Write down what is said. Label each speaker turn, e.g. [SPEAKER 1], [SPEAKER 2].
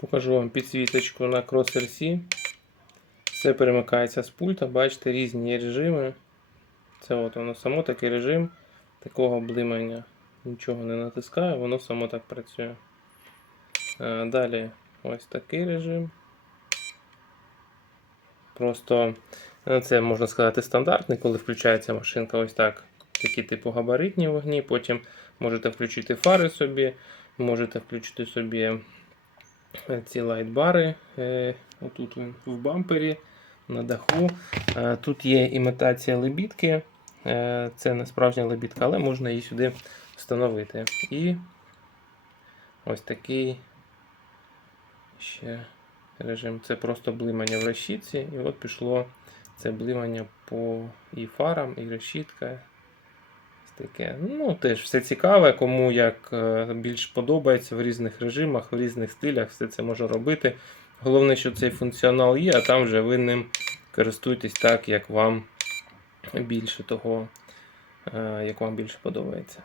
[SPEAKER 1] Покажу вам підсвіточку на Cross RC. Все перемикається з пульта, бачите, різні режими. Це от воно само такий режим такого блимання. Нічого не натискаю, воно само так працює. Далі ось такий режим. Просто е, це можна сказати стандартний, коли включається машинка ось так. Такі типу габаритні вогні. Потім можете включити фари собі, можете включити собі ці лайтбари. е, Отут він в бампері, на даху. Е, Тут є імітація лебідки. Е, Це не справжня лебідка, але можна її сюди встановити. І ось такий ще режим. Це просто блимання в решітці. І от пішло це блимання по і фарам, і решітка. Таке. Ну, теж все цікаве, кому як е, більш подобається в різних режимах, в різних стилях, все це може робити. Головне, що цей функціонал є, а там вже ви ним користуйтесь так, як вам більше того, е, як вам більше подобається.